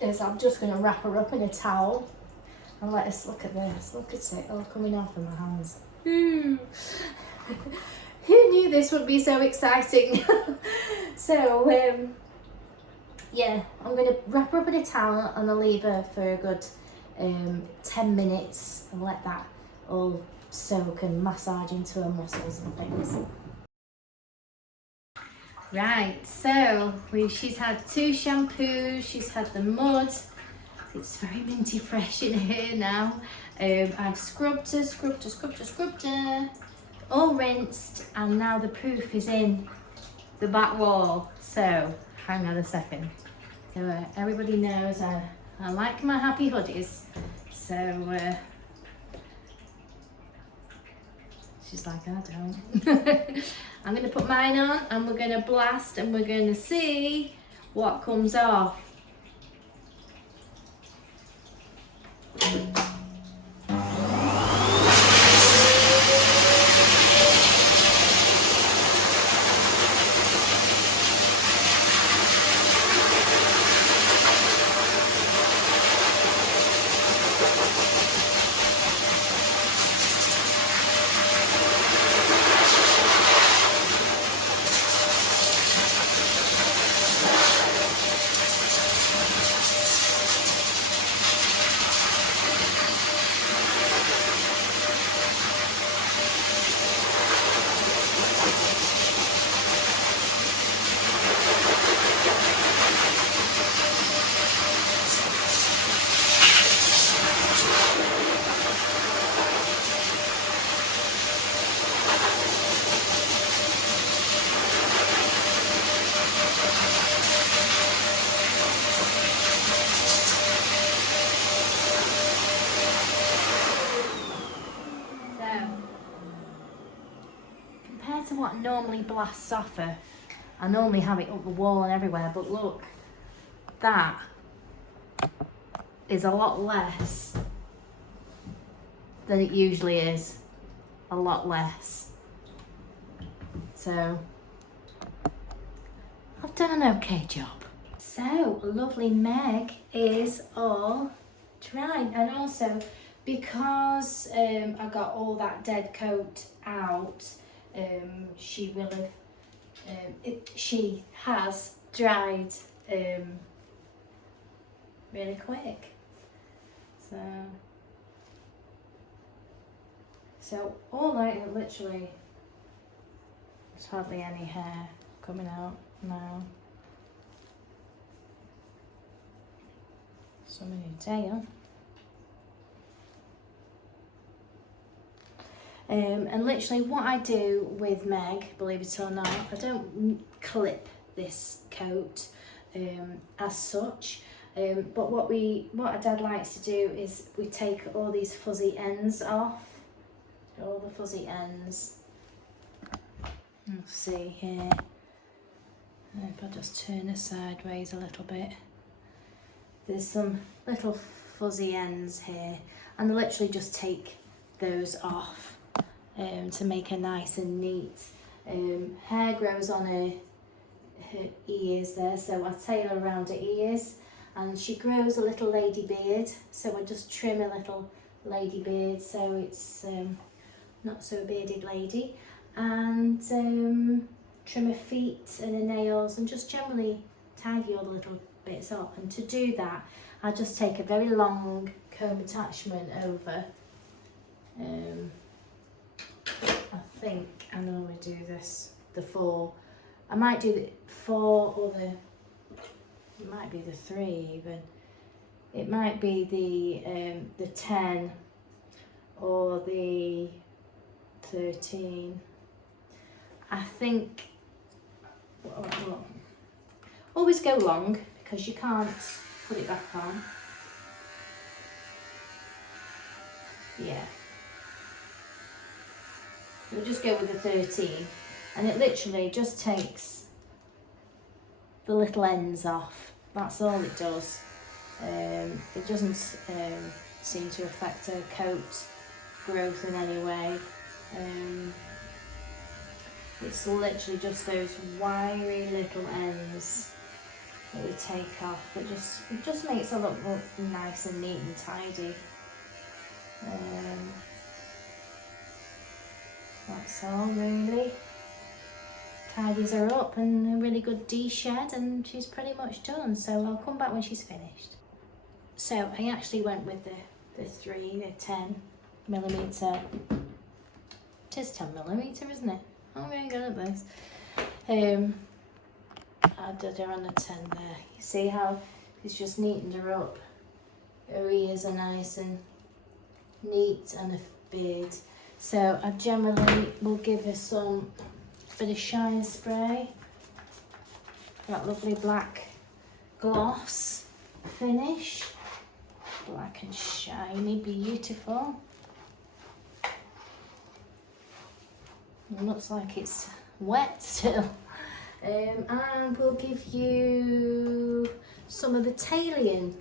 is I'm just going to wrap her up in a towel and let us look at this. Look at it all coming off in my hands. Who knew this would be so exciting? So yeah, I'm going to wrap her up in a towel and I'll leave her for a good 10 minutes and let that all soak and massage into her muscles and things. Right, so she's had 2 shampoos, she's had the mud. It's very minty fresh in here now. I've scrubbed her, all rinsed, and now the poof is in the back wall. So, hang on a second. So everybody knows I like my happy hoodies. So, she's like, I don't. I'm going to put mine on and we're going to blast and we're going to see what comes off. Compared to what normally blasts off her, I normally have it up the wall and everywhere, but look, that is a lot less than it usually is. A lot less. So, I've done an okay job. So, lovely Meg is all dry, and also because I got all that dead coat out, she will have, she has dried really quick. So all right, literally, there's hardly any hair coming out now. Some in your tail. And literally what I do with Meg, believe it or not, I don't clip this coat as such. But what Dad likes to do is we take all these fuzzy ends off. All the fuzzy ends. Let's see here. If I just turn it sideways a little bit. There's some little fuzzy ends here, and I literally just take those off to make her nice and neat. Hair grows on her ears there, so I tail around her ears, and she grows a little lady beard, so I just trim a little lady beard so it's not so bearded lady, and trim her feet and her nails and just generally tidy all the little bits up. And to do that, I just take a very long comb attachment over. I think I normally do this, the 4. I might do the 4 or it might be the 3 even. It might be the 10 or the 13. I think, well, always go long because you can't put it back on. Yeah. We'll just go with the 13, and it literally just takes the little ends off. That's all it does. It doesn't seem to affect her coat growth in any way. It's literally just those wiry little ends that we take off. It just makes her look nice and neat and tidy. That's all really. Tidies her up and a really good de-shed, and she's pretty much done. So I'll come back when she's finished. So I actually went with the 10mm. It is 10mm, isn't it? I'm very good at this. I did her on the 10 there. You see how it's just neatened her up. Her ears are nice and neat, and a beard. So I generally will give her some bit of shine spray. That lovely black gloss finish. Black and shiny, beautiful. It looks like it's wet still. And we'll give you some of the tailing.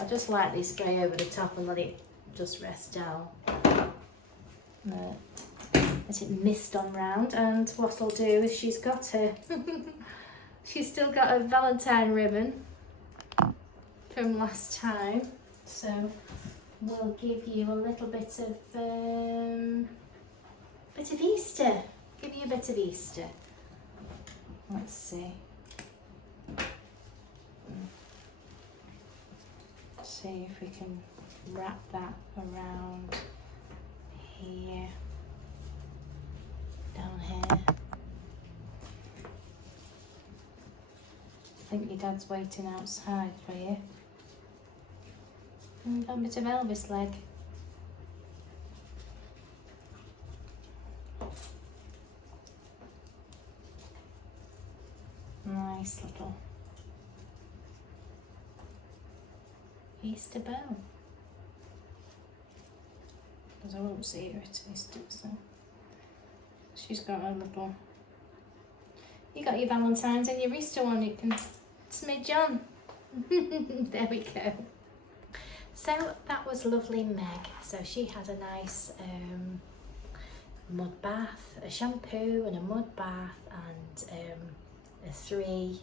I just lightly spray over the top and let it just rest down. Let it mist on round. And what I'll do is she's still got a Valentine ribbon from last time. So we'll give you a little bit of Easter. Give you a bit of Easter. Let's see. See if we can wrap that around here, down here. I think your dad's waiting outside for you. And got a bit of Elvis leg. Nice little Easter bow. Because I won't see her at Easter, so she's got a little. You got your Valentine's and your Easter one. You can smidge on. There we go. So that was lovely Meg. So she had a nice mud bath, a shampoo and a mud bath, and a 3.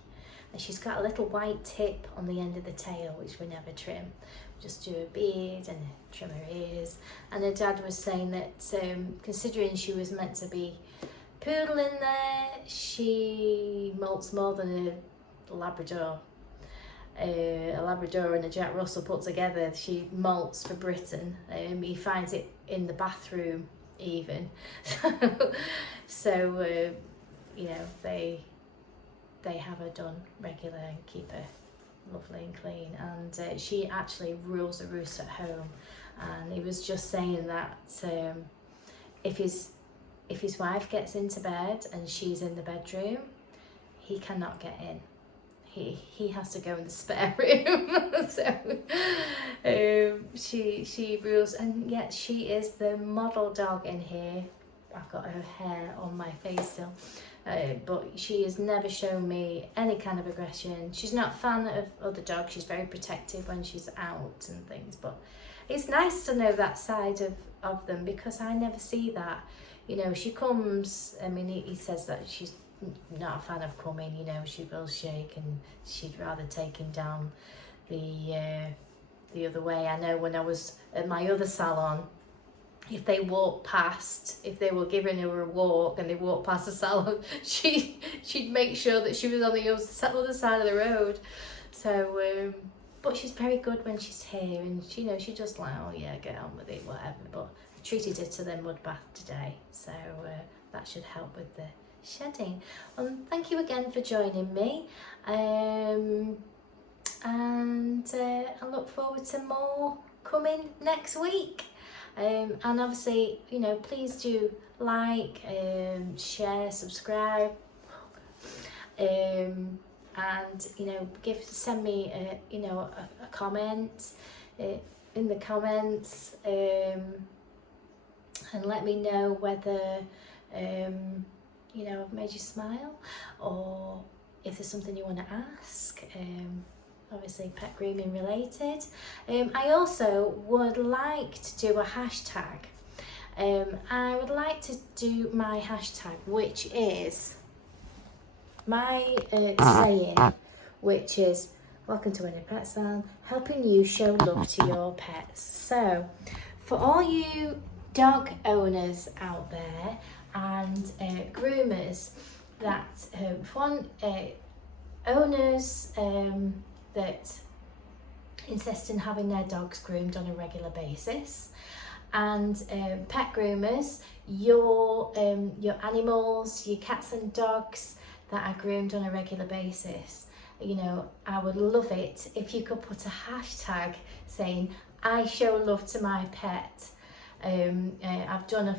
And she's got a little white tip on the end of the tail, which we never trim. We just do a beard and trim her ears. And her dad was saying that considering she was meant to be poodle in there, she molts more than a Labrador. A Labrador and a Jack Russell put together. She molts for Britain. He finds it in the bathroom even. So you know, they have her done regular and keep her lovely and clean. And she actually rules the roost at home. And he was just saying that if his wife gets into bed and she's in the bedroom, he cannot get in. He has to go in the spare room. So she rules, and yet she is the model dog in here. I've got her hair on my face still, but she has never shown me any kind of aggression. She's not a fan of other dogs. She's very protective when she's out and things, but it's nice to know that side of them, because I never see that. You know, she comes, I mean, he says that she's not a fan of coming, you know, she will shake and she'd rather take him down the other way. I know when I was at my other salon, if they walked past, if they were giving her a walk and they walked past the salon, she'd make sure that she was on the other side of the road. So but she's very good when she's here, and you know, she just like, oh yeah, get on with it, whatever. But I treated her to the mud bath today, so that should help with the shedding. Thank you again for joining me, and I look forward to more coming next week. And obviously, you know, please do like, share, subscribe, and you know, send me a comment in the comments, and let me know whether you know, I've made you smile, or if there's something you want to ask, obviously pet grooming related. I also would like to do a hashtag. I would like to do my hashtag, which is my saying, which is welcome to Winnie Pet Salon, helping you show love to your pets. So for all you dog owners out there and groomers that owners that insist in having their dogs groomed on a regular basis, and pet groomers, your animals, your cats and dogs that are groomed on a regular basis, you know, I would love it if you could put a hashtag saying I show love to my pet. I've done a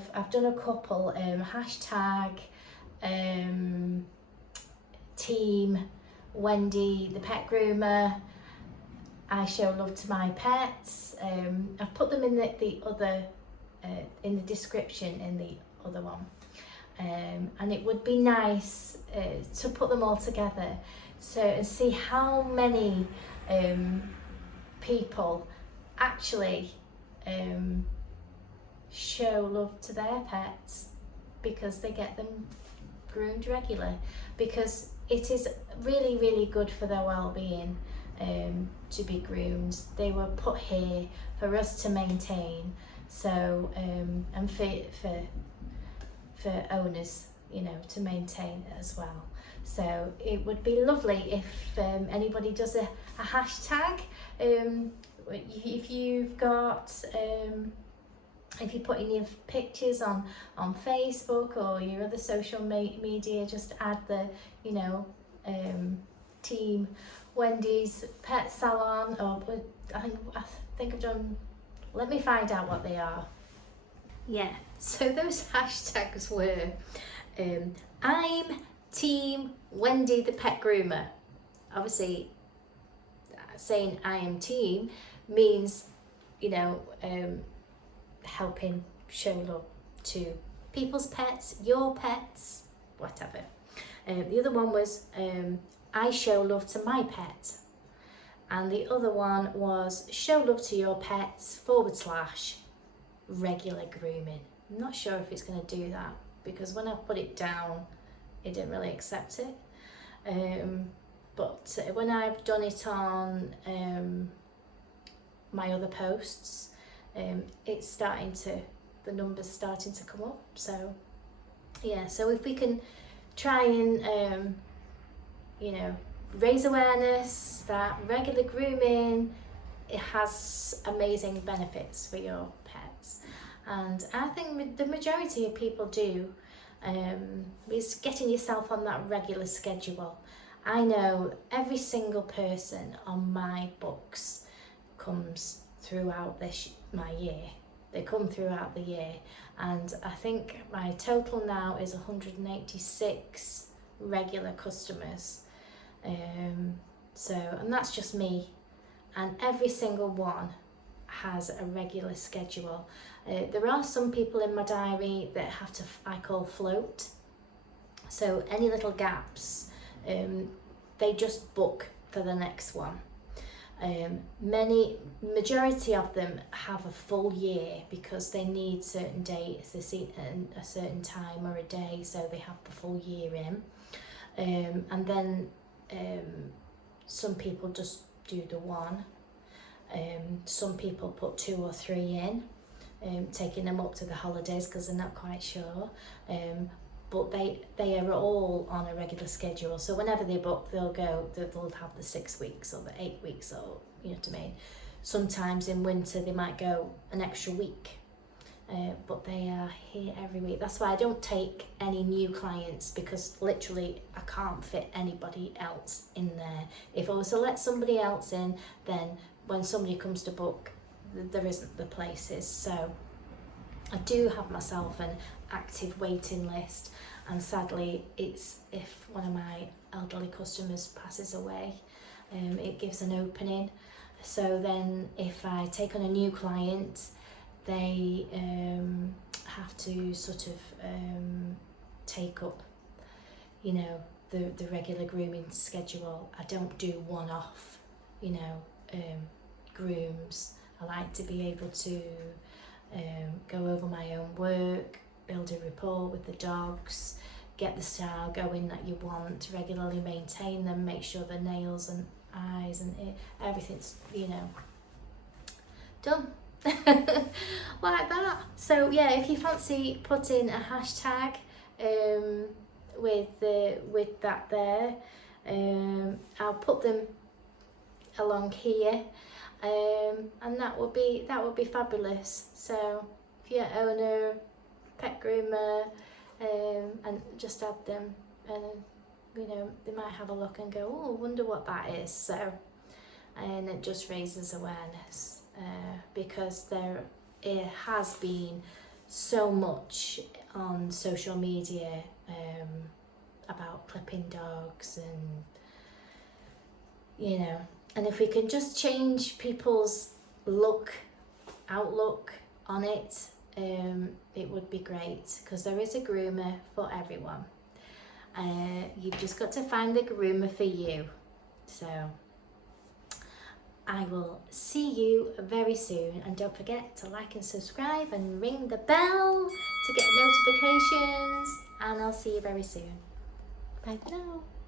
couple, hashtag team Wendy the pet groomer, I show love to my pets. I've put them in the other in the description in the other one, and it would be nice to put them all together, so and see how many people actually show love to their pets because they get them groomed regular, because it is really, really good for their well-being to be groomed. They were put here for us to maintain, so and for owners, you know, to maintain it as well. So it would be lovely if anybody does a hashtag. If you've got if you put in your pictures on Facebook or your other social media, just add the, you know, Team Wendy's Pet Salon, or I think I've done, let me find out what they are. Yeah, so those hashtags were I'm Team Wendy the Pet Groomer. Obviously, saying I am team means, you know, helping show love to people's pets, your pets, whatever. The other one was I show love to my pet, and the other one was show love to your pets / regular grooming. I'm not sure if it's going to do that, because when I put it down it didn't really accept it, but when I've done it on my other posts, it's starting to, the numbers starting to come up. So yeah, so if we can try and you know, raise awareness that regular grooming, it has amazing benefits for your pets, and I think the majority of people do, is getting yourself on that regular schedule. I know every single person on my books comes throughout my year. They come throughout the year, and I think my total now is 186 regular customers. So, and that's just me, and every single one has a regular schedule. There are some people in my diary that have to, I call float. So any little gaps, they just book for the next one. Majority of them have a full year because they need certain dates, they see a certain time or a day, so they have the full year in. And then some people just do the one. Some people put 2 or 3 in, taking them up to the holidays because they're not quite sure. But they are all on a regular schedule, so whenever they book, they'll have the 6 weeks or the 8 weeks, or, you know what I mean. Sometimes in winter they might go an extra week, but they are here every week. That's why I don't take any new clients, because literally I can't fit anybody else in there. If I was to let somebody else in, then when somebody comes to book, there isn't the places. So I do have myself an active waiting list, and sadly it's if one of my elderly customers passes away, it gives an opening. So then if I take on a new client, they have to sort of take up, you know, the regular grooming schedule. I don't do one-off, you know, grooms. I like to be able to go over my own work, build a rapport with the dogs, get the style going that you want, regularly maintain them, make sure the nails and eyes and everything's, you know, done. Like that. So yeah, if you fancy putting a hashtag with that there, I'll put them along here, and that would be fabulous. So if you're an owner, pet groomer, and just add them, and you know, they might have a look and go, oh, I wonder what that is. So, and it just raises awareness, because it has been so much on social media about clipping dogs, and you know, and if we can just change people's outlook on it, it would be great, because there is a groomer for everyone. You've just got to find the groomer for you. So I will see you very soon, and don't forget to like and subscribe and ring the bell to get notifications, and I'll see you very soon. Bye for now.